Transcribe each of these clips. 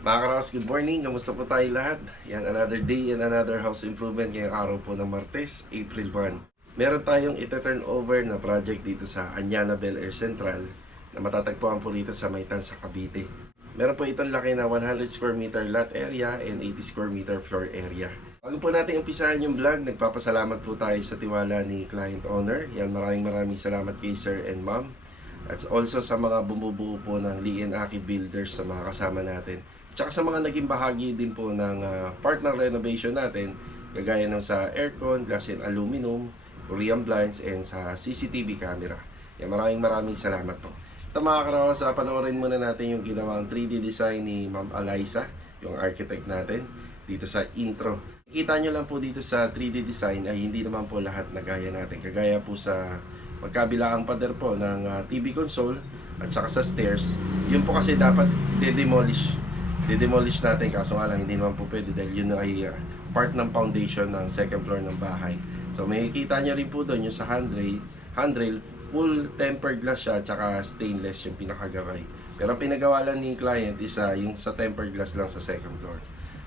Mga karaos, good morning. Kamusta po tayo lahat? Yan, another day and another house improvement ngayong araw po ng Martes, April 1. Meron tayong ita-turn over na project dito sa Anyana Bel Air Central na matatagpuan po dito sa Maytan sa Cavite. Meron po itong laki na 100 square meter lot area and 80 square meter floor area. Bago po natin umpisahan yung vlog, nagpapasalamat po tayo sa tiwala ni client owner. Yan, maraming salamat kay Sir and Ma'am. At also sa mga bumubuo po ng Lee and Aki Builders sa mga kasama natin. Tsaka sa mga naging bahagi din po ng partner renovation natin, kagaya ng sa aircon, glass and aluminum, Korean blinds, and sa CCTV camera. Yan, maraming salamat po. Ito mga karawas, panoorin muna natin yung ginawang 3D design ni Ma'am Eliza, yung architect natin, dito sa intro. Kita nyo lang po dito sa 3D design ay hindi naman po lahat na gaya natin. Kagaya po sa magkabilaang pader po ng TV console at saka sa stairs, yun po kasi dapat de-demolish natin, kaso nga lang hindi naman po pwede dahil yun ay part ng foundation ng second floor ng bahay. So makikita nyo rin po doon yung sa handrail, full tempered glass siya, tsaka stainless yung pinakagabay. Pero ang pinagawa lang ni client is yung sa tempered glass lang sa second floor.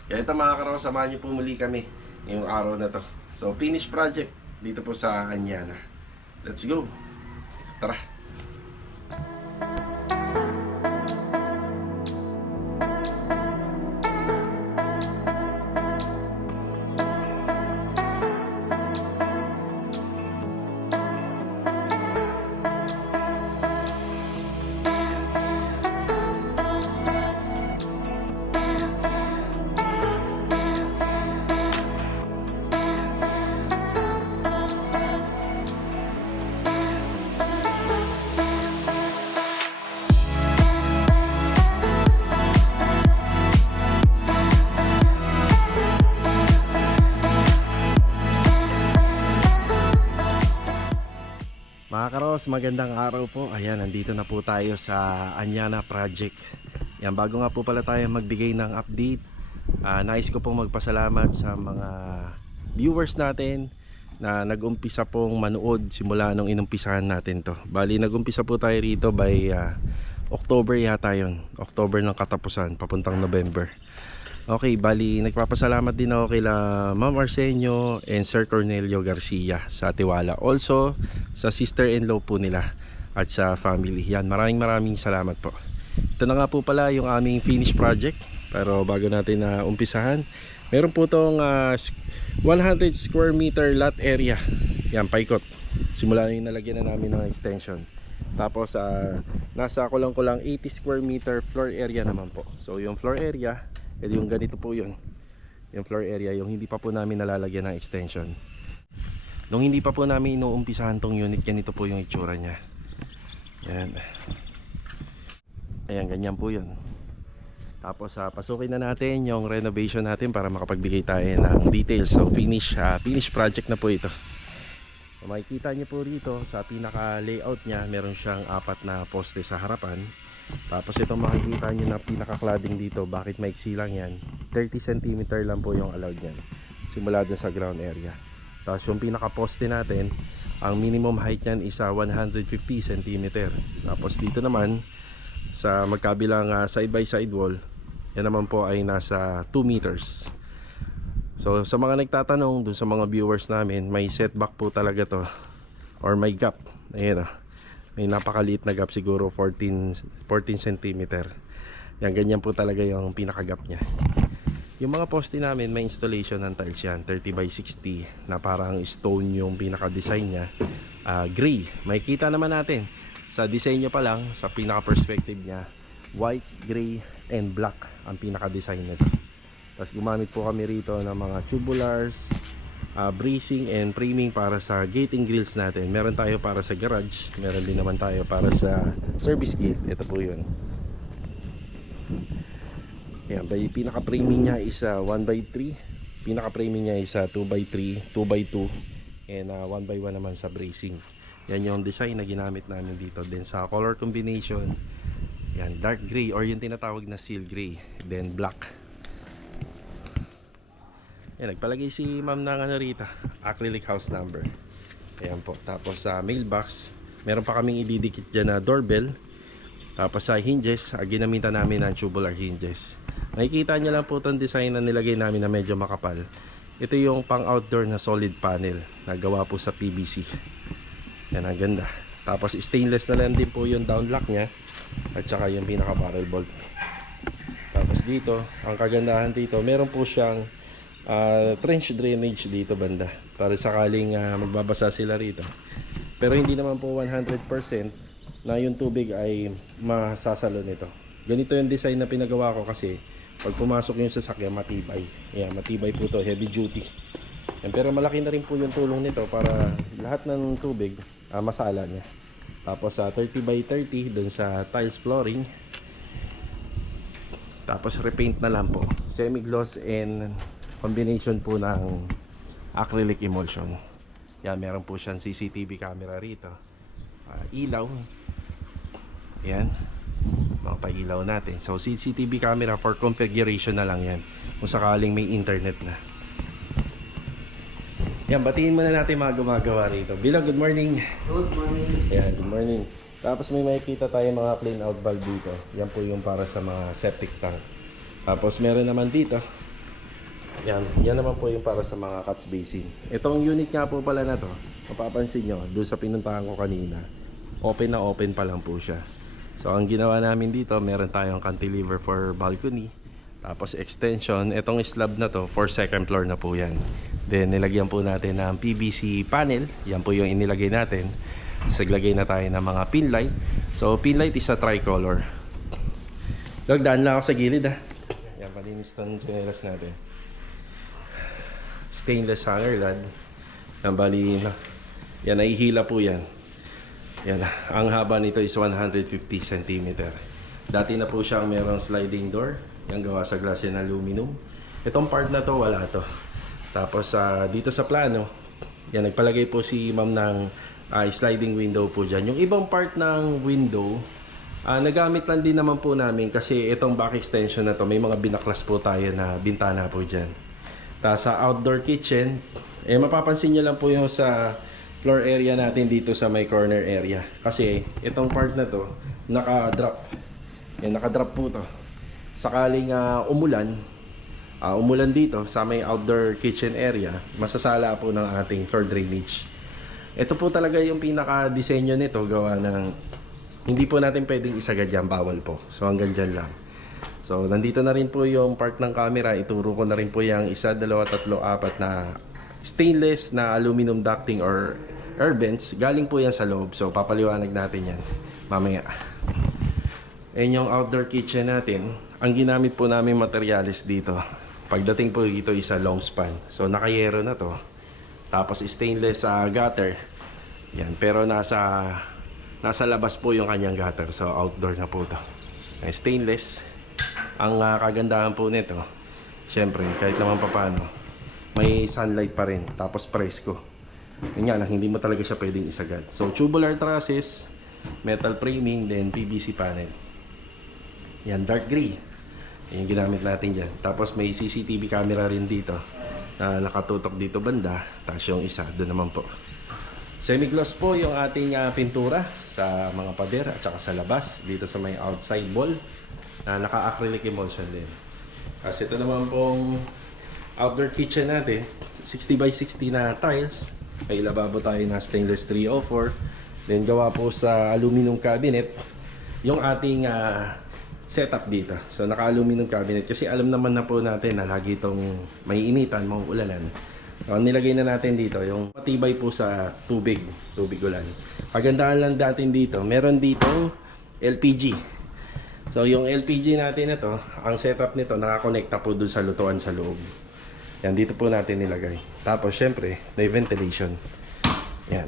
Kaya ito mga karaw, samahan nyo po muli kami ngayong araw na to. So finished project dito po sa Anyana. Let's go! Tara! Mga karos, magandang araw po. Ayan, nandito na po tayo sa Anyana Project. Yan, bago nga po pala tayo magbigay ng update, nais ko pong magpasalamat sa mga viewers natin na nag-umpisa pong manood simula nung inumpisahan natin to. Bali, nag-umpisa po tayo rito by October yata yun. October ng katapusan, papuntang November. Okay, bali nagpapasalamat din ako kila Ma'am Arsenio and Sir Cornelio Garcia sa tiwala. Also sa sister-in-law po nila at sa family. Yan, maraming salamat po. Ito na nga po pala yung aming finished project. Pero bago natin na umpisahan, meron po tong 100 square meter lot area. Yan, paikot. Simula na yung nalagyan na namin ng extension. Tapos nasa kulang 80 square meter floor area naman po. So yung floor area, yung ganito po yun, yung floor area, yung hindi pa po namin nalalagyan ng extension. Nung hindi pa po namin inuumpisahan tong unit, ganito po yung itsura nya. Yan. Ayan, ganyan po yun. Tapos pasukin na natin yung renovation natin para makapagbigay tayo ng details. So finish project na po ito. So, makikita nyo po rito sa pinaka layout nya, meron siyang 4 na poste sa harapan. Tapos itong makikita nyo na pinaka-cladding dito, bakit maiksi lang yan, 30 cm lang po yung allowed yan simula dun sa ground area. Tapos yung pinaka-poste natin, ang minimum height nyan is 150 cm. Tapos dito naman sa magkabilang side by side wall, yan naman po ay nasa 2 meters. So sa mga nagtatanong, dun sa mga viewers namin, may setback po talaga to, or may gap. Ayan may napakaliit na gap, siguro 14 cm. Yan, ganyan po talaga yung pinaka-gap nya. Yung mga poste namin, may installation ng tiles yan, 30 by 60 na parang stone yung pinaka-design nya. Gray, makikita naman natin sa design nya pa lang, sa pinaka-perspective nya, white, gray, and black ang pinaka-design nito. Tapos gumamit po kami rito ng mga tubulars, bracing and framing para sa gating grills natin. Meron tayo para sa garage, meron din naman tayo para sa service gate. Ito po yun. Yan, pinaka-framing nya is 1x3, pinaka-framing nya is 2x3, 2x2, and 1x1 naman sa bracing. Yan yung design na ginamit namin dito. Then sa color combination, yan, dark gray or yung tinatawag na seal gray, then black. Yan, nagpalagay si ma'am ng rito, acrylic house number. Ayan po. Tapos sa mailbox, meron pa kaming ididikit dyan na doorbell. Tapos sa hinges, ginamitan namin ng tubular hinges. Makikita nyo lang po itong design na nilagay namin na medyo makapal. Ito yung pang outdoor na solid panel na gawa po sa PVC. Yan, ang ganda. Tapos stainless na lang din po yung downlock nya at saka yung pinaka barrel bolt. Tapos dito, ang kagandahan dito, meron po siyang trench drainage dito banda para sakaling magbabasa sila rito. Pero hindi naman po 100% na yung tubig ay masasalo nito. Ganito yung design na pinagawa ko kasi pag pumasok yung sasakyan matibay. Yan, matibay po to, heavy duty. Yan, pero malaki na rin po yung tulong nito para lahat ng tubig masala niya. Tapos 30 by 30 dun sa tiles flooring. Tapos repaint na lang po, semi-gloss and combination po ng acrylic emulsion. Yan, meron po siyang CCTV camera rito, ilaw. Yan, mga pailaw natin. So CCTV camera for configuration na lang yan kung sakaling may internet na. Yan, batiin muna natin mga gumagawa rito. Bila, good morning. Good morning. Yan, good morning. Tapos may makikita tayo mga clean out valve dito. Yan po yung para sa mga septic tank. Tapos meron naman dito. Yan naman po yung para sa mga catch basin. Itong unit nga po pala na to, mapapansin nyo, doon sa pinuntahan ko kanina, open na open pa lang po siya. So ang ginawa namin dito, meron tayong cantilever for balcony. Tapos extension, itong slab na to for second floor na po yan. Then nilagyan po natin ng PVC panel. Yan po yung inilagay natin. Saglagay na tayo ng mga pin light. So pin light is a tricolor. Daan lang ako sa gilid Yan, palinis itong chinelas natin. Stainless hanger rod. Yan, bali na. Yan, nahihila po yan. Yan, ang haba nito is 150 cm. Dati na po siyang merong sliding door. Yan, gawa sa glass and aluminum. Itong part na to, wala to. Tapos dito sa plano, yan, nagpalagay po si ma'am ng sliding window po dyan. Yung ibang part ng window, nagamit lang din naman po namin kasi itong back extension na to, may mga binaklas po tayo na bintana po dyan. Tapos sa outdoor kitchen, mapapansin nyo lang po yung sa floor area natin dito sa may corner area. Kasi itong part na to, naka-drop. Yan, naka-drop po to. Sakaling umulan dito sa may outdoor kitchen area, masasala po ng ating floor drainage. Ito po talaga yung pinaka-disenyo nito, gawa ng hindi po natin pwedeng isagad yan, bawal po. So hanggang dyan lang. So nandito na rin po yung part ng camera. Ituro ko na rin po yung 1, 2, 3, 4 na stainless na aluminum ducting or air vents. Galing po yan sa loob. So papaliwanag natin yan mamaya. Ayan yung outdoor kitchen natin. Ang ginamit po namin materials dito, pagdating po dito is a long span. So nakayero na to. Tapos stainless gutter. Yan, pero nasa labas po yung kanyang gutter. So outdoor na po to. Stainless. Ang kagandahan po nito, syempre kahit naman papano, may sunlight pa rin. Tapos presko. Yun nga lang, hindi mo talaga siya pwedeng isagad. So tubular trusses, metal framing, then PVC panel. Yan, dark gray. Yung ginamit natin dyan. Tapos may CCTV camera rin dito na nakatutok dito banda. Tapos yung isa, doon naman po. Semi-gloss po yung ating pintura sa mga pader at saka sa labas. Dito sa may outside wall na naka-acrylic emulsion din. Kasi ito naman pong outdoor kitchen natin. 60 by 60 na tiles. May lababo tayo na stainless 304. Then gawa po sa aluminum cabinet yung ating setup dito. So naka-aluminum cabinet kasi alam naman na po natin na lagi itong may initan, mauulanan. So, nilagay na natin dito yung matibay po sa tubig ulan. Kagandahan lang natin dito, meron ditong LPG. So yung LPG natin na to, ang setup nito nakakonekta po dun sa lutuan sa loob. Yan, dito po natin nilagay. Tapos syempre, may ventilation. Yan.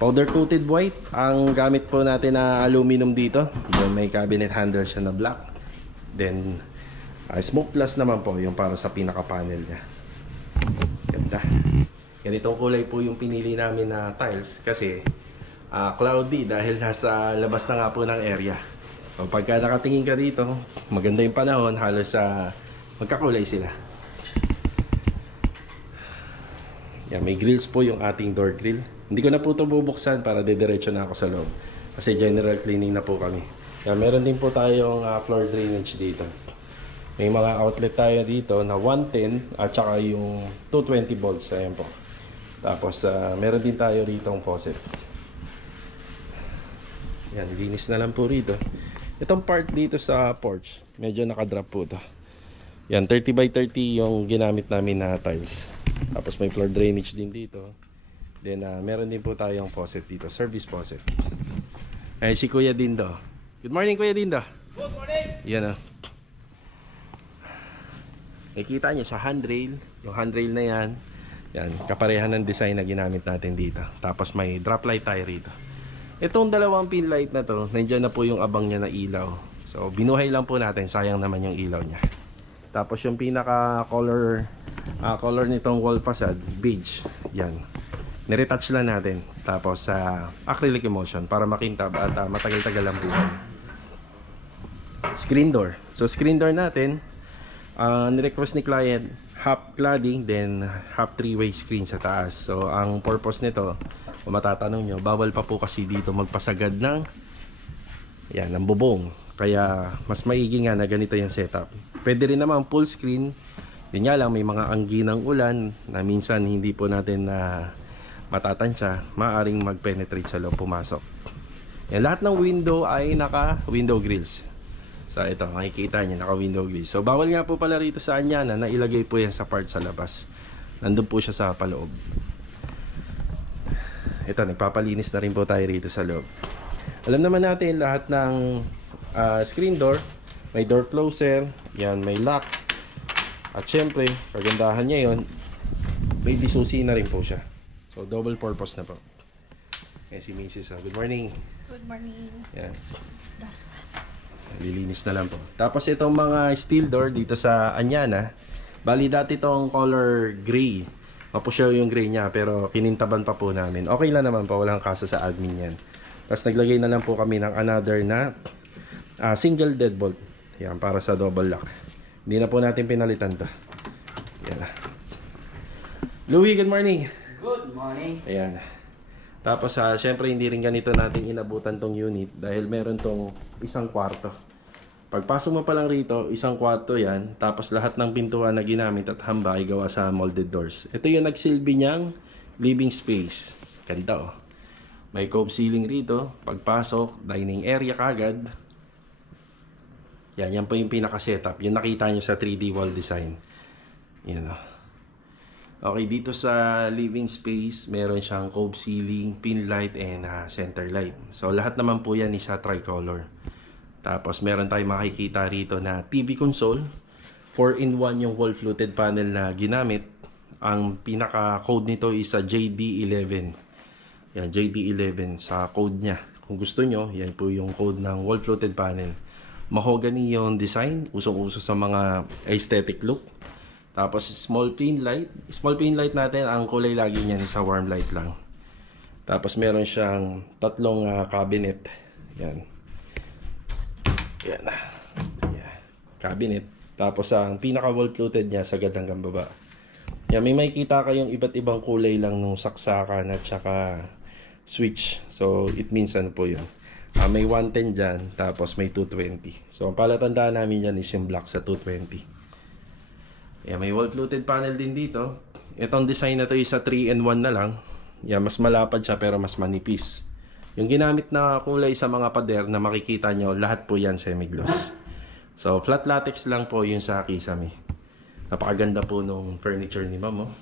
Powder coated white. Ang gamit po natin na aluminum dito. Then may cabinet handle siya na black. Then smokeless naman po yung para sa pinaka panel niya. Ganda. Ganitong kulay po yung pinili namin na tiles kasi cloudy dahil nasa labas na nga po ng area. So pagka nakatingin ka dito, maganda yung panahon, halos magkakulay sila. Yan, may grills po yung ating door grill. Hindi ko na po ito bubuksan para didiretso na ako sa loob. Kasi general cleaning na po kami. Yan, meron din po tayong floor drainage dito. May mga outlet tayo dito na 110 at saka yung 220 volts. Ayan po. Tapos meron din tayo rito ang faucet. Yan, linis na lang po rito. Itong part dito sa porch, medyo nakadrop po to. Yan, 30 by 30 yung ginamit namin na tiles. Tapos may floor drainage din dito. Then meron din po tayong faucet dito, service faucet. Ay, si Kuya Dindo. Good morning, Kuya Dindo. Good morning! Yan o. Nakikita nyo sa handrail, yung handrail na yan. Yan, kaparehan ng design na ginamit natin dito. Tapos may drop light tayo rito. Itong dalawang pin light na to, nandiyan na po yung abang niya na ilaw. So binuhay lang po natin, sayang naman yung ilaw niya. Tapos yung pinaka color nitong wall facade, beige. Yan. Niretouch lang natin. Tapos acrylic emulsion para makintab at matagal-tagal ang buhay. Screen door. So screen door natin, ni-request ni client half cladding, then half three-way screen sa taas. So ang purpose nito, kung matatanong nyo, bawal pa po kasi dito magpasagad ng ng bubong. Kaya mas maigi nga na ganito yung setup. Pwede rin naman full screen. Yun nga lang, may mga anggi ng ulan na minsan hindi po natin na matatansya, maaring mag-penetrate sa loob, pumasok. Yan, lahat ng window ay naka window grills. So ito, makikita nyo, naka window grills. So bawal nga po pala rito sa Anyana na ilagay po yan sa part sa labas. Nandun po siya sa paloob. Ito, nagpapalinis na rin po tayo rito sa loob. Alam naman natin lahat ng screen door, may door closer, yan, may lock. At syempre, kagandahan niya yun, may disusi na rin po siya. So double purpose na po. Yan si Mrs. Good morning. Good morning. Yan. That's Lilinis na lang po. Tapos itong mga steel door dito sa Anyana, bali dati itong color gray. Mapusyaw yung gray niya pero kinintaban pa po namin. Okay lang naman po, walang kaso sa admin yan. Tapos naglagay na lang po kami ng another na single deadbolt. Yan, para sa double lock. Hindi na po natin pinalitan to. Yan. Louie, good morning. Good morning. Ayan. Tapos syempre hindi rin ganito natin inabutan tong unit dahil meron tong isang kwarto. Pagpasok mo pa lang rito, isang kwarto yan. Tapos lahat ng pintuan na ginamit at hamba ay gawa sa molded doors. Ito yung nagsilbi niyang living space. Ganda oh. May cove ceiling rito. Pagpasok, dining area kagad. Yan po yung pinaka-setup. Yung nakita nyo sa 3D wall design. Yan oh. Okay, dito sa living space, meron siyang cove ceiling, pin light, and center light. So lahat naman po yan isa tricolor. Tapos meron tayong makikita rito na TV console. 4-in-1 yung wall fluted panel na ginamit. Ang pinaka-code nito is sa JD11. Yan, JD11 sa code niya. Kung gusto nyo, yan po yung code ng wall fluted panel. Mahogany yung design, usong-uso sa mga aesthetic look. Tapos small pin light. Small pin light natin, ang kulay lagi niyan sa warm light lang. Tapos meron siyang tatlong cabinet. Yan. Yan. Yan. Cabinet. Tapos ang pinaka wall fluted niya sagad hanggang baba. Yan, may makikita kayong iba't ibang kulay lang nung saksakan at saka switch. So it means ano po yun. May 110 dyan, tapos may 220. So ang palatandaan namin yan is yung black sa 220. Yan, may wall fluted panel din dito. Itong design na to is sa 3-in-1 na lang. Yan, mas malapad siya pero mas manipis. Yung ginamit na kulay sa mga pader na makikita nyo, lahat po yan semi-gloss. So flat latex lang po yung sa Kisame. Napakaganda po nung furniture ni Ma'am. Oh.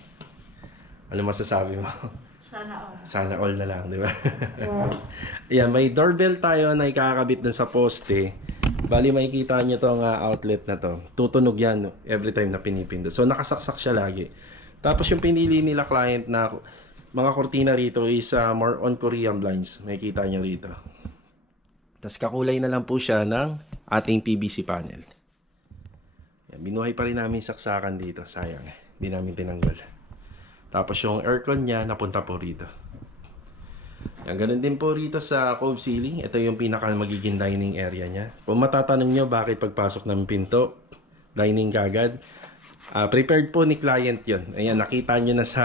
Ano masasabi mo? Sana all. Sana all na lang, di ba? Ayan, may doorbell tayo na ikakabit dun sa poste. Bali, makikita nyo tong outlet na to. Tutunog yan every time na pinipindot. So, nakasaksak siya lagi. Tapos, yung pinili nila client na mga kortina rito is more on Korean blinds. Makikita nyo rito. Tapos, kakulay na lang po siya ng ating PVC panel. Yan, binuhay pa rin namin saksakan dito. Sayang hindi namin tinanggal. Tapos yung aircon niya napunta po rito. Yan, ganun din po rito sa cove ceiling. Ito yung pinaka magiging dining area niya. Kung matatanong nyo bakit pagpasok ng pinto, dining kagad, prepared po ni client yon. Ayan, nakita nyo na sa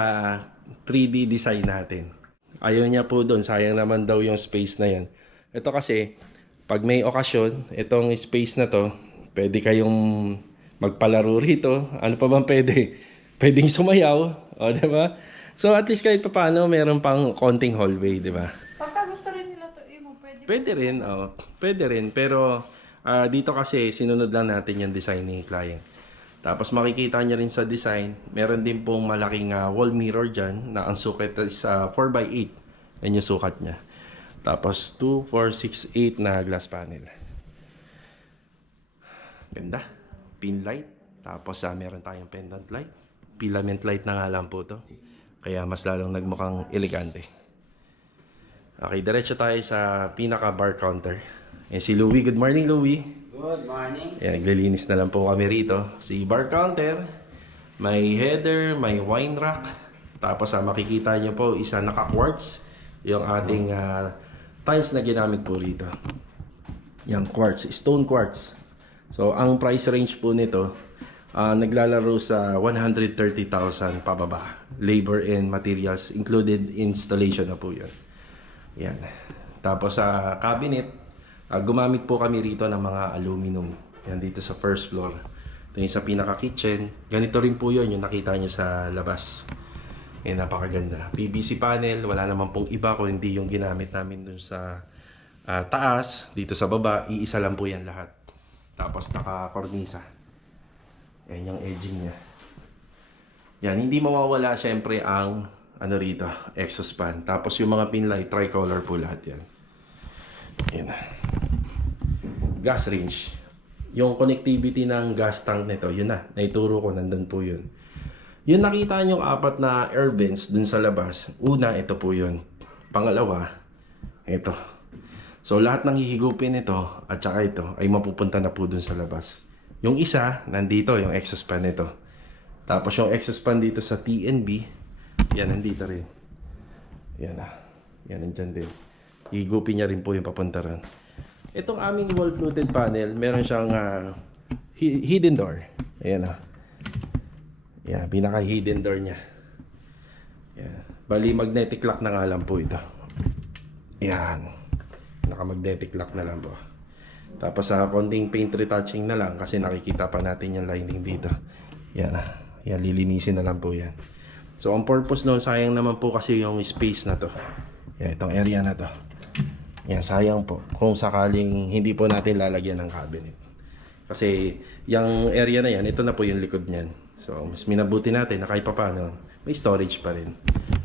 3D design natin. Ayaw niya po doon, sayang naman daw yung space na yan. Ito kasi, pag may okasyon, itong space na to, pwede kayong magpalaro rito. Ano pa bang pwede? Pwedeng sumayaw, o, di ba? So at least kahit papaano, meron pang konting hallway, di ba? Pagka gusto rin nila to, mo pwede. Pwede rin, oh. Pwede rin, pero dito kasi sinunod lang natin yung design ni client. Tapos makikita niya rin sa design, meron din pong malaking wall mirror dyan na ang sukat is 4x8. Yan yung sukat niya. Tapos 2, 4, 6, 8 na glass panel. Ganda. Pin light. Tapos meron tayong pendant light. Filament light na nga lang po to. Kaya mas lalong nagmukhang elegante. Okay, diretso tayo sa pinaka bar counter. Si Louie. Good morning, Louie. Good morning. Ayan, naglilinis na lang po kami rito. Si bar counter, may header, may wine rack. Tapos makikita nyo po, isa naka-quartz. Yung ating tiles na ginamit po rito. Yung quartz, stone quartz. So, ang price range po nito, naglalaro sa 130,000 pababa. Labor and materials, included installation na po yun. Yan. Tapos sa cabinet, gumamit po kami rito ng mga aluminum. Yan dito sa first floor. Ito yung sa pinaka-kitchen. Ganito rin po yun, yung nakita nyo sa labas. Yan, napakaganda. PVC panel, wala naman pong iba kung hindi yung ginamit namin dun sa taas. Dito sa baba, iisa lang po yan lahat. Tapos naka-kornisa. Yan yung edging niya. Yan, hindi mawawala syempre ang ano rito, exhaust fan. Tapos yung mga pin light, tricolor po lahat yan. Yan. Gas range. Yung connectivity ng gas tank nito, yun na. Naituro ko, nandun po yun. Yung nakita nyo 4 na air vents dun sa labas. Una, ito po yun. Pangalawa, ito. So lahat ng hihigupin ito at saka ito ay mapupunta na po dun sa labas. Yung isa, nandito, yung exhaust fan nito. Tapos yung exhaust fan dito sa TNB, yan, nandito rin. Yan na. Yan, nandyan din. Higupin niya rin po yung papunta ron. Itong aming wall fluted panel, meron siyang hidden door. Ayan na. Yan, pinaka-hidden door niya. Yan. Bali, magnetic lock na nga lang po ito. Yan. Naka-magnetic lock na lang po. Tapos konting paint retouching na lang kasi nakikita pa natin yung lining dito. Yan na. Yan, lilinisin na lang po yan. So, ang purpose nun, sayang naman po kasi yung space na to. Yan, itong area na to. Yan, sayang po. Kung sakaling hindi po natin lalagyan ng cabinet. Kasi, yung area na yan, ito na po yung likod niyan. So, mas minabuti natin na kahit pa paano, may storage pa rin.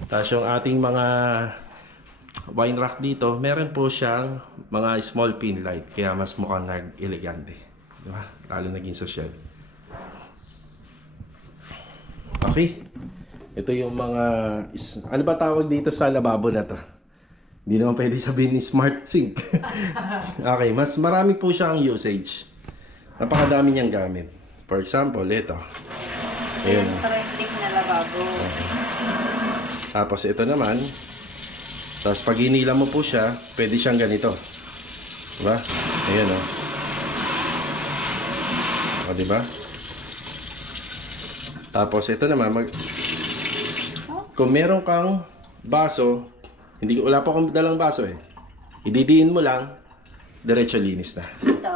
Tapos yung ating mga wine rack dito, meron po siyang mga small pin light. Kaya mas mukhang nag-elegante. Diba? Lalo naging social. Okay. Ito yung mga, ano ba tawag dito sa lababo na to? Hindi naman pwede sabihin ni smart sink. Okay, mas marami po siyang usage. Napakadami niyang gamit. For example, ito. Ayun. Electric na lababo. Tapos ito naman. Tapos pag inila mo po siya, pwede siyang ganito. Diba? Ayun o. O, diba? Tapos ito naman, kung meron kang baso, wala pa akong dalang baso eh. Ididiin mo lang, diretso linis na. Ito.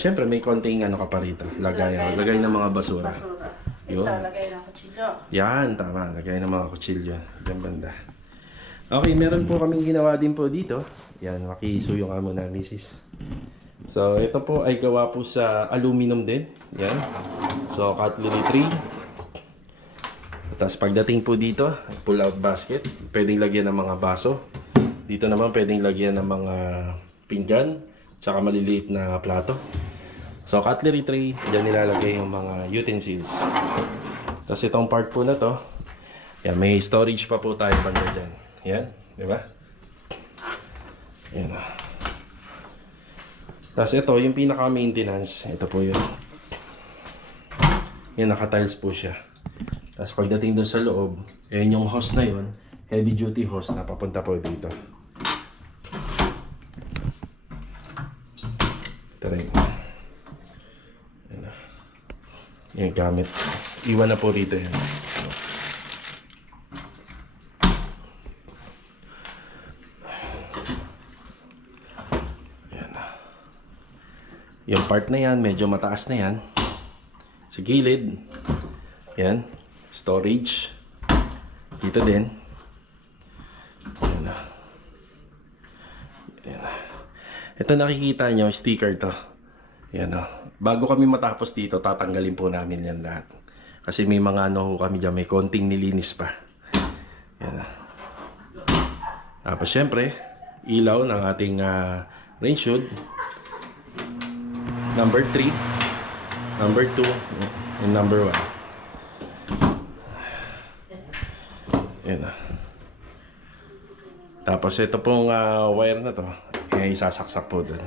Siyempre may konting ano ka pa rito. Lagay ng mga basura. Basura. Yun. Ito, lagay ng kutsilyo. Yan, tama. Lagay ng mga kutsilyo. Diyan banda. Okay, meron po kaming ginawa din po dito. Yan, makisuyo nga muna, misis. So, ito po ay gawa po sa aluminum din. Yan. So, cutlery tray. Tapos pagdating po dito, pull-out basket. Pwedeng lagyan ng mga baso. Dito naman pwedeng lagyan ng mga pinggan. Tsaka maliliit na plato. So, cutlery tray. Diyan nilalagay yung mga utensils. Tapos itong part po na to, yan, may storage pa po tayo banda dyan. Yan, di ba? Yan. Tapos ito, yung pinaka-maintenance. Ito po yun. Yan, naka-tiles po siya. Tapos pagdating doon sa loob, yun yung hose na yun, heavy duty hose na papunta po dito. Ito rin. Yan, gamit. Iwan na po rito yan. Yan. Yung part na yan, medyo mataas na yan. Sa gilid. Yan. Storage. Dito din. Yan na. Yan na. Ito nakikita nyo, sticker to. Yan o. Bago kami matapos dito, tatanggalin po namin yan lahat. Kasi may mga ano kami dyan, may konting nilinis pa. Yan o. Tapos syempre, ilaw ng ating range hood. Number 3, number 2, and number 1. Yan o. Tapos ito pong wire na to, ay isasaksak po dun.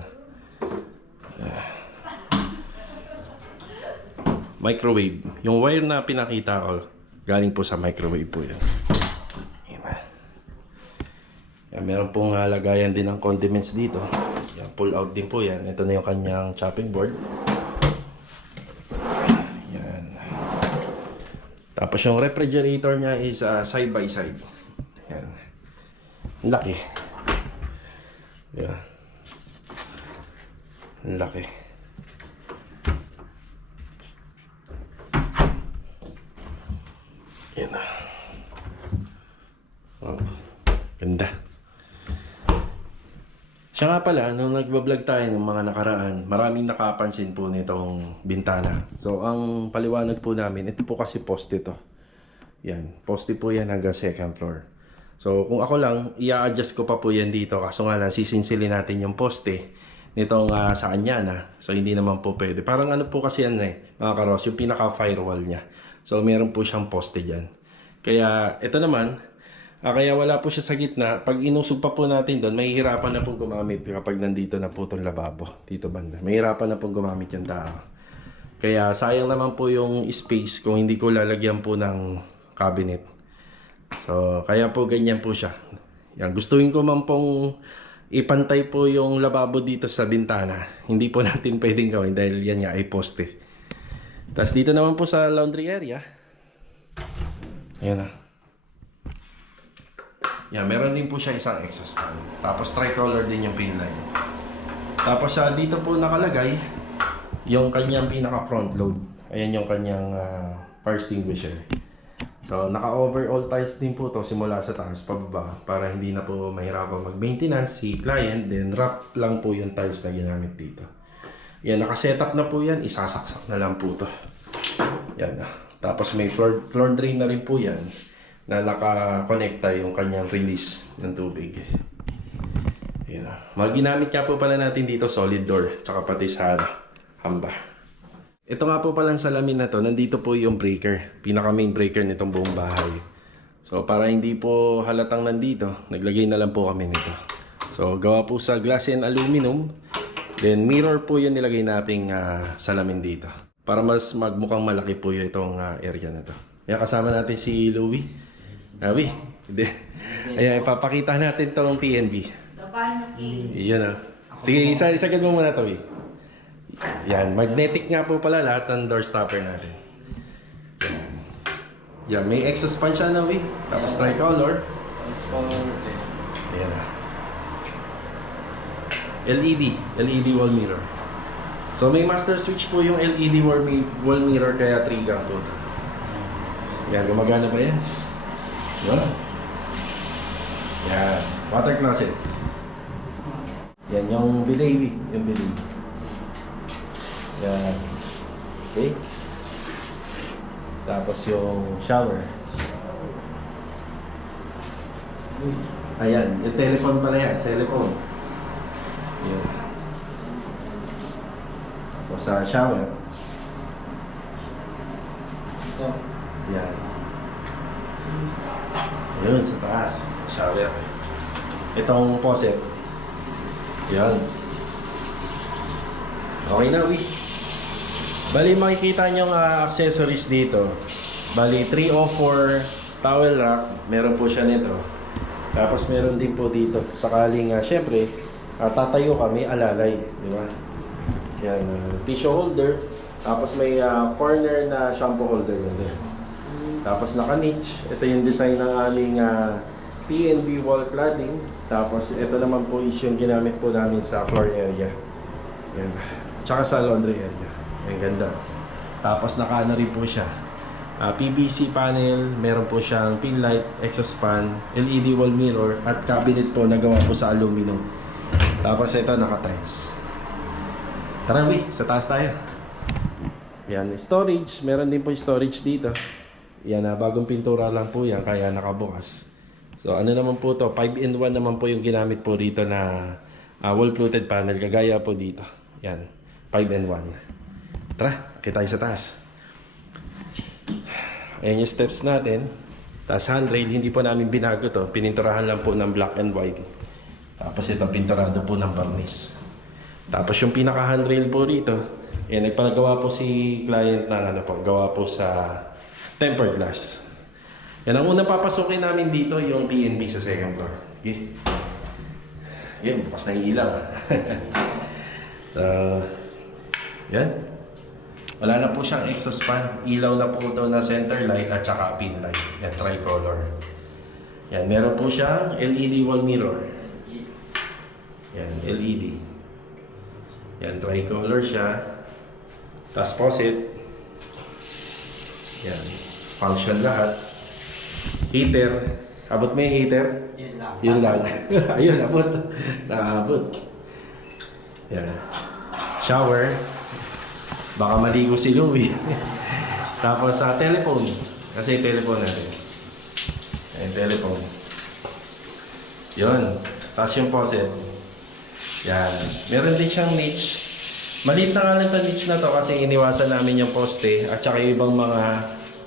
Microwave. Yung wire na pinakita ko, galing po sa microwave po yun. Yan, meron pong lagayan din ng condiments dito. Yan, pull out din po yan. Ito na yung kanyang chopping board. Yan. Tapos yung refrigerator niya is side by side. Yan. Laki. Yan. Laki. Yan na. Oh, ganda. Siya nga pala, nung nagbablog tayo ng mga nakaraan, maraming nakapansin po nitong bintana. So, ang paliwanag po namin, ito po kasi poste to. Yan, poste po yan hanggang second floor. So, kung ako lang, i-adjust ko pa po yan dito. Kaso nga lang, sisinsilin natin yung poste nitong sa kanya na. So, hindi naman po pwede. Parang ano po kasi yan mga karos, yung pinaka-firewall niya. So, meron po siyang poste dyan. Kaya, ito naman, kaya wala po siya sa gitna. Pag inusog pa po natin doon, mahihirapan na pong gumamit kapag nandito na po itong lababo. Dito banda. Mahihirapan na pong gumamit yung tao. Kaya sayang naman po yung space kung hindi ko lalagyan po ng cabinet. So, kaya po ganyan po siya. Yan, gustuin ko man pong ipantay po yung lababo dito sa bintana. Hindi po natin pwedeng gawin dahil yan nga ay poste. Tapos dito naman po sa laundry area. Ayan na. Yan, meron din po siya isang exhaust fan. Tapos tricolor din yung pin line. Tapos dito po nakalagay yung kanyang pinaka front load. Ayan yung kanyang fire extinguisher. So naka-overall tiles din po to simula sa taas pababa para hindi na po mahirapan mag-maintenance si client. Then rough lang po yung tiles na ginamit dito. Yan, naka-setup na po yan. Isasaksak na lang po to. Yan. Tapos may floor drain na rin po yan na naka-connecta yung kanyang release ng tubig. Yan. Maginamit nga po pala natin dito solid door tsaka pati sa hamba. Ito nga po palang salamin na to, nandito po yung breaker. Pinaka main breaker nitong buong bahay. So para hindi po halatang nandito, naglagay na lang po kami nito. So gawa po sa glass and aluminum. Then mirror po yung nilagay nating salamin dito. Para mas magmukhang malaki po yung itong area na to. Kaya kasama natin si Louie. Louie, ayan, ipapakita natin tong TNB. Iyan Sige, isagad mo muna to, Louie. Yan, magnetic nga po pala lahat ng door stopper natin. Yan, may exhaust fan siya na, Louie. Tapos tricolor. Ayan na. LED wall mirror. So may master switch po yung LED wall mirror kaya 3 gang po. Yan, gumagana ba yan? Yan. Yan, water closet. Yan yung bidet, yung bidet. Yan. Okay. Tapos yung shower. Ayan, yung telephone pala yan, telephone. Yan. Tapos sa shower. Yan. Yun, sa taas. Shower. Itong faucet. Yan. Okay na, Louie. Bali, makikita nyo accessories dito. Bali, 3 o 4 towel rack. Meron po siya nito. Tapos meron din po dito. Sakaling, syempre, tatayo kami, alalay. Di ba? Yan, tissue holder. Tapos may corner na shampoo holder yun din. Tapos naka-niche. Ito yung design ng aming TNB wall cladding. Tapos ito naman po is yung ginamit po namin sa floor area. Yan. Tsaka sa laundry area. Ang ganda. Tapos naka-ano rin po siya. PVC panel, meron po siyang pin light, exhaust fan, LED wall mirror, at cabinet po na gawa po sa aluminum. Tapos ito naka-tiles. Tara, sa taas tayo. Yan, storage. Meron din po yung storage dito. Yan, bagong pintura lang po yan, kaya nakabukas. So, ano naman po to? 5-in-1 naman po yung ginamit po dito na wall-fluted panel. Kagaya po dito. Yan, 5-in-1. Tara, kita tayo sa taas. Ayan yung steps natin. Tapos handrail, hindi po namin binago to. Pininturahan lang po ng black and white. Tapos ito, pinturado po ng varnish. Tapos yung pinaka-handrail po rito, yan, nagpagawa po si client na ano po, gawa po sa tempered glass. Yan, ang unang papasukin namin dito, yung P&B sa second floor. Okay. Yan, bukas na yung ilaw. Yan. Wala na po siyang exhaust fan. Ilaw na po ito na center light at saka pin light. Yan, tricolor. Yan, meron po siyang LED wall mirror. Yan, LED. Yan, tricolor siya. Tapos faucet. Yan, function lahat. Heater. Abot may heater? Yun lang. Yun lang. Ayun, abot. Nakaabot. Yan. Shower. Baka maligo si Louie. Tapos sa telephone. Kasi telephone natin. Ayan, telephone. Yun. Tapos yung faucet. Yan. Meron din siyang niche. Maliit na nga lang ito niche na to kasi iniwasan namin yung poste at saka yung ibang mga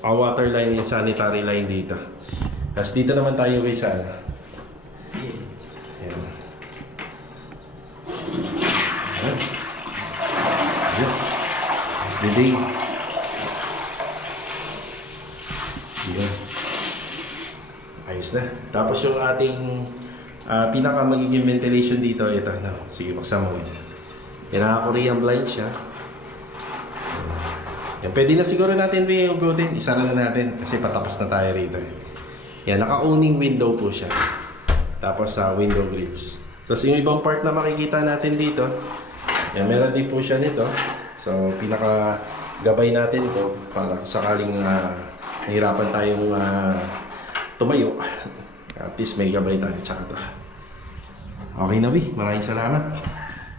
water line and sanitary line dito. Tapos dito naman tayo guys sa ano. Yan. Yan. Yes. The day. Yan. Ayos na. Tapos yung ating pinaka magiging ventilation dito, ito. No? Sige, paksa mo yun. Yan, naka-Korean blind siya. Yan, pwede na siguro natin i-ugotin. Isa na natin kasi patapos na tayo rito. Yan, naka-owning window po siya. Tapos sa window grills. Tapos yung ibang part na makikita natin dito, yan, meron din po siya nito. So, pinaka-gabay natin ito para sakaling nahirapan tayong tumayo. At least may gabay tayo. Tsaka ito. Okay na, maraming salamat.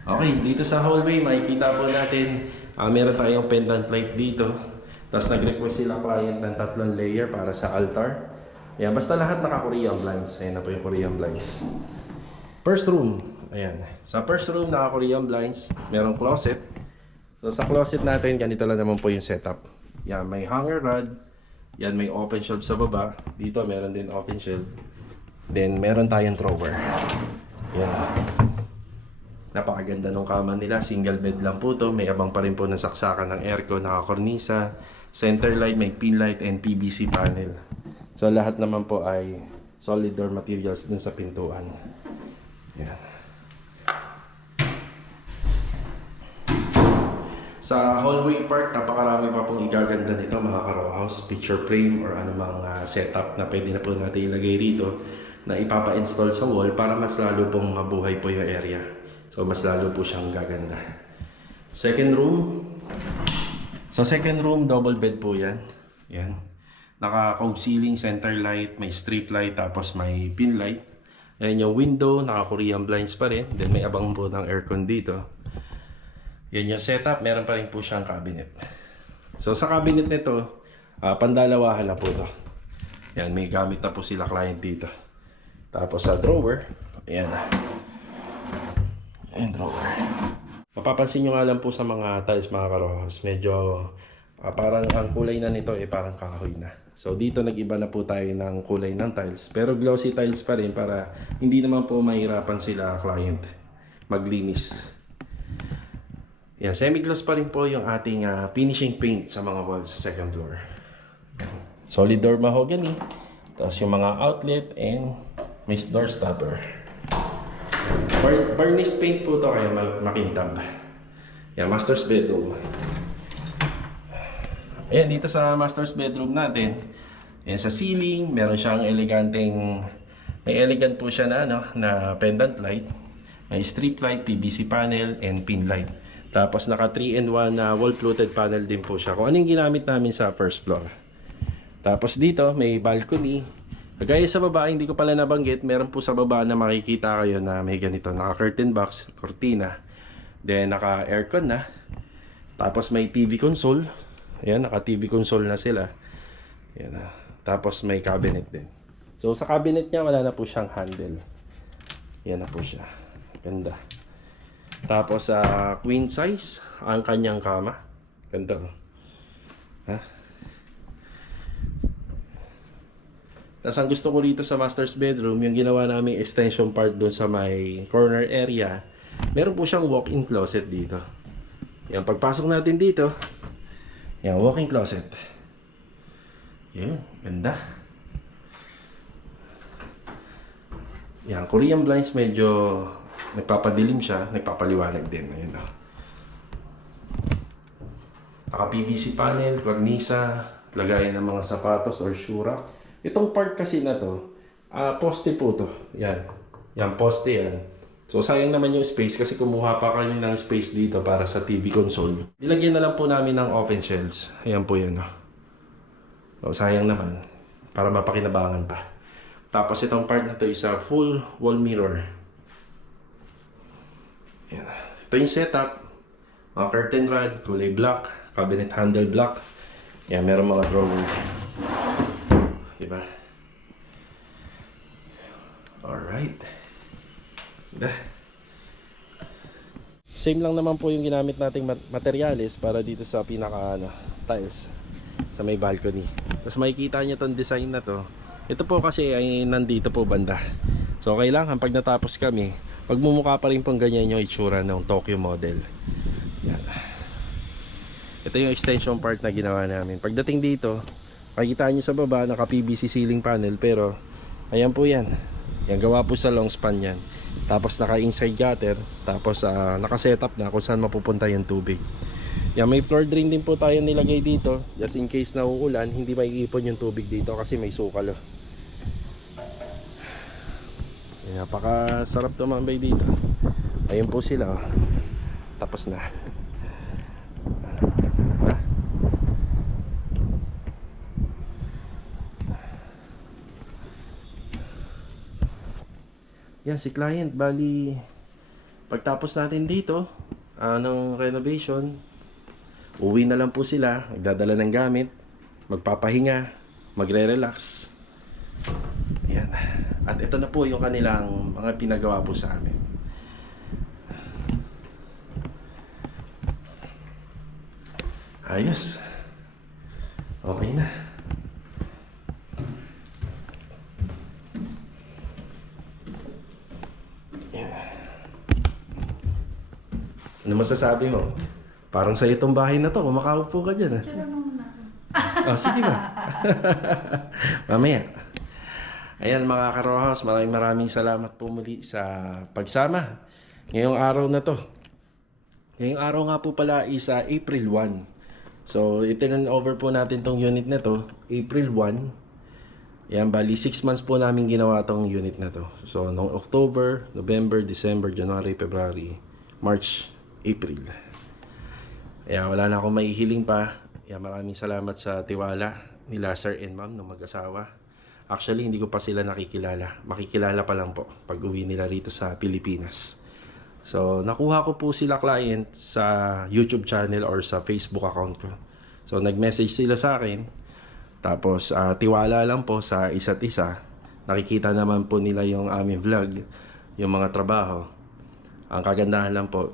Okay, dito sa hallway, makikita po natin meron tayong pendant light dito. Tapos nag-request sila client ng 3 layer para sa altar. Ayan, basta lahat naka-Korean blinds. Ayan na po yung Korean blinds. First room. Ayan. Sa first room, naka-Korean blinds. Merong closet. So sa closet natin, ganito lang naman po yung setup. Yan, may hanger rod. Yan, may open shelf sa baba. Dito, meron din open shelf. Then, meron tayong drawer. Yan. Napakaganda ng kama nila. Single bed lang po to. May abang pa rin po ng saksakan ng aircon, nakakornisa, center light, may pin light, and PVC panel. So lahat naman po ay solid door materials dun sa pintuan. Yan. Sa hallway part, napakarami pa pong igaganda nito mga ka-row house. Picture frame or anumang setup na pwede na po natin ilagay rito na ipapa-install sa wall para mas lalo pong mabuhay po yung area. So, mas lalo po siyang gaganda. Second room. So, second room, double bed po yan. Yan. Naka-cove ceiling, center light, may street light, tapos may pin light. Ayan yung window, naka-Korean blinds pa rin. Then, may abang po ng aircon dito. Yan yung setup. Meron pa rin po siyang cabinet. So, sa cabinet nito, pandalawahan na po to. Yan, may gamit na po sila client dito. Tapos sa drawer, ayan na. And drawer. Mapapansin nyo nga lang po sa mga tiles mga ka-row-house, medyo parang ang kulay na nito parang kahoy na. So dito nag-iba na po tayo ng kulay ng tiles. Pero glossy tiles pa rin para hindi naman po mahirapan sila client maglinis. Yan, semi-gloss pa rin po yung ating finishing paint sa mga walls sa second floor. Solid door mahogany. Tapos yung mga outlet and may door stopper. Varnish paint po to kaya makintab. Yan, master's bedroom. Ayan, dito sa master's bedroom natin, ayan, sa ceiling, meron siyang may elegant po siya na, na pendant light. May strip light, PVC panel, and pin light. Tapos naka 3-in-1 na wall-fluted panel din po siya. Kung ano yung ginamit namin sa first floor. Tapos dito may balcony. Kagaya sa baba, hindi ko pala nabanggit, meron po sa baba na makikita kayo na may ganito. Naka curtain box, cortina. Then naka aircon na. Tapos may TV console. Ayan, naka TV console na sila. Ayan na. Tapos may cabinet din. So sa cabinet niya wala na po siyang handle. Ayan na po siya. Ganda. Tapos queen size ang kanyang kama. Ganda. Ha? Tapos ang gusto ko rito sa master's bedroom, yung ginawa namin extension part doon sa may corner area, meron po siyang walk-in closet dito. Yan, pagpasok natin dito, yan, walk-in closet. Yan, ganda. Yan, Korean blinds medyo nagpapadilim siya, nagpapaliwanag din. Ayun, naka-PVC panel, kornisa, lagayan ng mga sapatos or shoe rack. Itong part kasi na to, poste po to. Yan. Yan, poste yan. So, sayang naman yung space kasi kumuha pa kami ng space dito para sa TV console. Nilagyan na lang po namin ng open shelves. Ayan po yun. So, sayang naman. Para mapakinabangan pa. Tapos itong part na to is a full wall mirror. Yan. Ito yung setup. Mga curtain rod, kulay black, cabinet handle black. Yan, meron mga drawer. Diba? Alright. Diba? Same lang naman po yung ginamit nating materials para dito sa pinaka tiles sa may balcony. Tapos makikita nyo tong design na to. Ito po kasi ay nandito po banda. So kailangan pag natapos kami, magmumukha pa rin pong ganyan yung itsura ng Tokyo model. Yan. Ito yung extension part na ginawa namin. Pagdating dito, makikita nyo sa baba, naka PVC ceiling panel, pero ayan po yan. Yan, gawa po sa long span yan. Tapos naka inside gutter, tapos naka setup na kung saan mapupunta yung tubig. Yan, may floor drain din po tayo nilagay dito, just in case na uulan, hindi maiipon yung tubig dito kasi may sukal. Yan, napakasarap tumambay dito. Ayun po sila. Tapos na. Yan, si client, bali pagtapos natin dito ng renovation, uwi na lang po sila, magdadala ng gamit, magpapahinga, magre-relax. Yan. At ito na po yung kanilang mga pinagawa po sa amin. Ayos. Okay na. Ano masasabi mo? Parang sa itong bahay na to, kumakaupo ka dyan. Diyan muna. Sige ba? Mamaya. Ayan mga karohas, maraming salamat po muli sa pagsama. Ngayong araw na to. Ngayong araw nga po pala is April 1. So, itin over po natin tong unit na to, April 1. Ayan, bali 6 months po namin ginawa tong unit na to. So, noong October, November, December, January, February, March, April. Ayan, wala na akong maihiling pa. Ayan, maraming salamat sa tiwala nila Sir and Ma'am ng mag-asawa. Actually, hindi ko pa sila nakikilala. Makikilala pa lang po pag uwi nila rito sa Pilipinas. So, nakuha ko po sila client sa YouTube channel or sa Facebook account ko. So, nag-message sila sa akin. Tapos, tiwala lang po sa isa't isa. Nakikita naman po nila yung aming vlog, yung mga trabaho. Ang kagandahan lang po,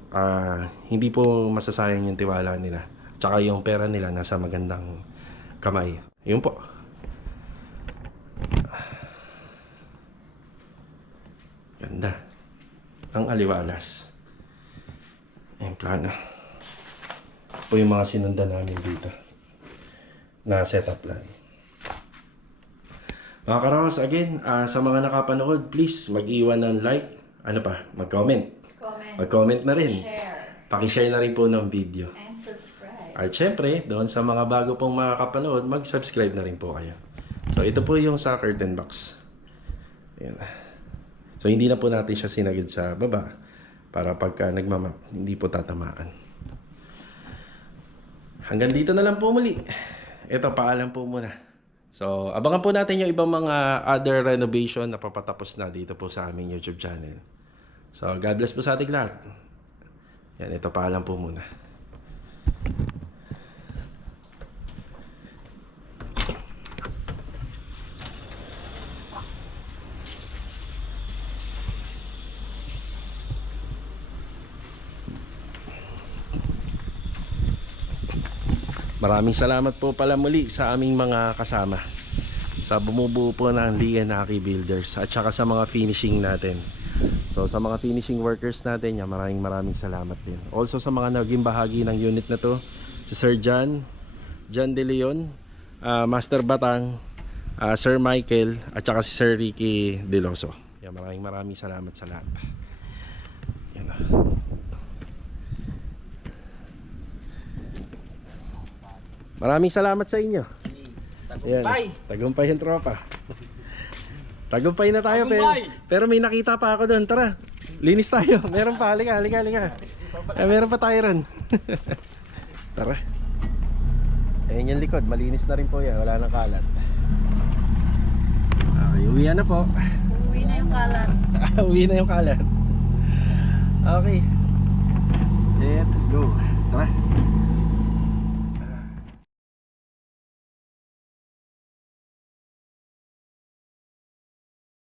hindi po masasayang yung tiwala nila. Tsaka yung pera nila nasa magandang kamay. Yun po. Ganda. Ang aliwalas. Yung plano. Po yung mga sinundan namin dito. Na setup plan. Mga karos, again, sa mga nakapanood, please mag-iwan ng like. Ano pa? Mag-comment. Mag-comment na rin. Share. Paki-share na rin po ng video. And subscribe. At syempre, doon sa mga bago pong makakapanood, mag-subscribe na rin po kayo. So, ito po yung sa curtain box. Ayan. So, hindi na po natin siya sinagid sa baba para pagka nagmamap, hindi po tatamaan. hanggang dito na lang po muli. Ito, paalam po muna. So, abangan po natin yung ibang mga other renovation na papatapos na dito po sa aming YouTube channel. So, God bless po sa ating lahat. Yan, ito, paalam po muna. Maraming salamat po pala muli sa aming mga kasama sa bumubuo po ng Lian Aki Builders at saka sa mga finishing natin. So sa mga finishing workers natin, maraming salamat din. Also sa mga naging bahagi ng unit na to, si Sir John De Leon, Master Batang, Sir Michael at saka si Sir Ricky Deloso. Yan, maraming salamat sa lahat. Yan. Maraming salamat sa inyo. Tagumpay. Ayan, tagumpay yung tropa. Tagumpay na tayo pero may nakita pa ako doon. Tara, linis tayo. Meron pa, halika. Meron pa tayo ron. Tara. Ayan yung likod, malinis na rin po yan. Wala nang kalat. Okay, uwian na po. Uwi na yung kalat. Uwi na yung kalat. Okay. Let's go. Tara.